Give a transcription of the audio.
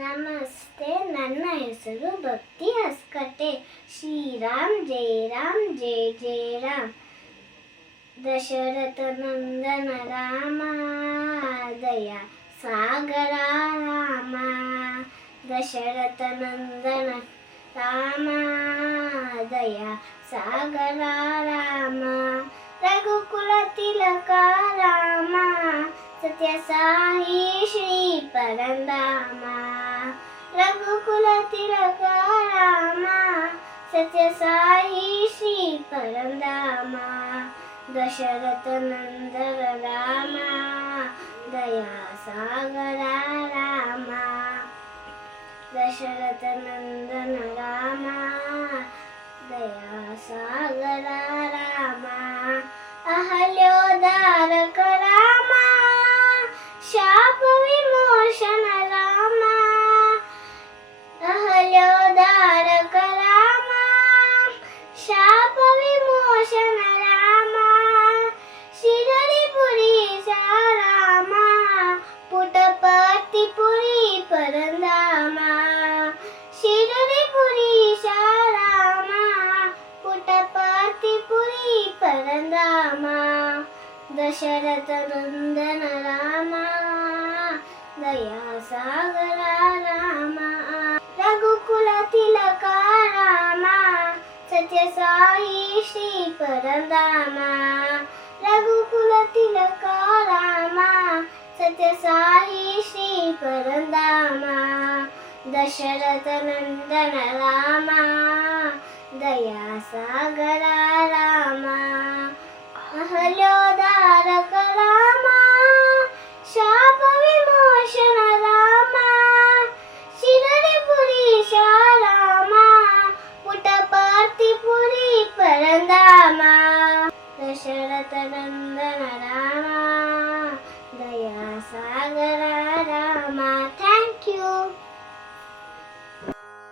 ನಮಸ್ತೆ ನನ್ನ ಹೆಸರು ಭಕ್ತಿ ಹಸ್ಕಟ್ಟೆ ಶ್ರೀರಾಮ್ ಜಯ ರಾಮ್ ಜಯ ಜಯ ರಾಮ್ ದಶರಥ ನಂದನ ರಾಮ ದಯ ಸಾಗರ ರಾಮ ದಶರಥ ನಂದನ ರಾಮ ದಯ ಸಾಗರ ರಾಮ ರಘುಕುಲ ತಿಲಕ ರಾಮ ಸತ್ಯ ಸಾಯಿ రఘుకుల తిలక రామ సత్య సాయి శ్రీ పరందామ దశరథ నందన రామ దయాసాగర రామ దశరథ నందన రామ దయాసాగర రామ అహల్యోదారక కాంతిపురి పరందామ దశరథ నందన రామ దయాసాగర రామ రఘుకుల తిలక రామ సత్యసాయి శ్రీ పరందామ రఘుకుల తిలక రామ సత్యసాయి శ్రీ పరందామ దశరథ నందన రామ. ಪರಂದಾಮ ದಶರಥ ನಂದನ ರಾಮ ದಯಾ ಸಾಗರ ರಾಮ ಅಹಲ್ಯೋದಾರಕ ರಾಮ ಶಾಪ ವಿಮೋಚನ ರಾಮ ಶಿರಡಿಪುರೀಶ ರಾಮ ಪುಟಪಾರ್ತಿ ಪುರಿ ಪರಂದಾಮ ದಶರಥ ನಂದನ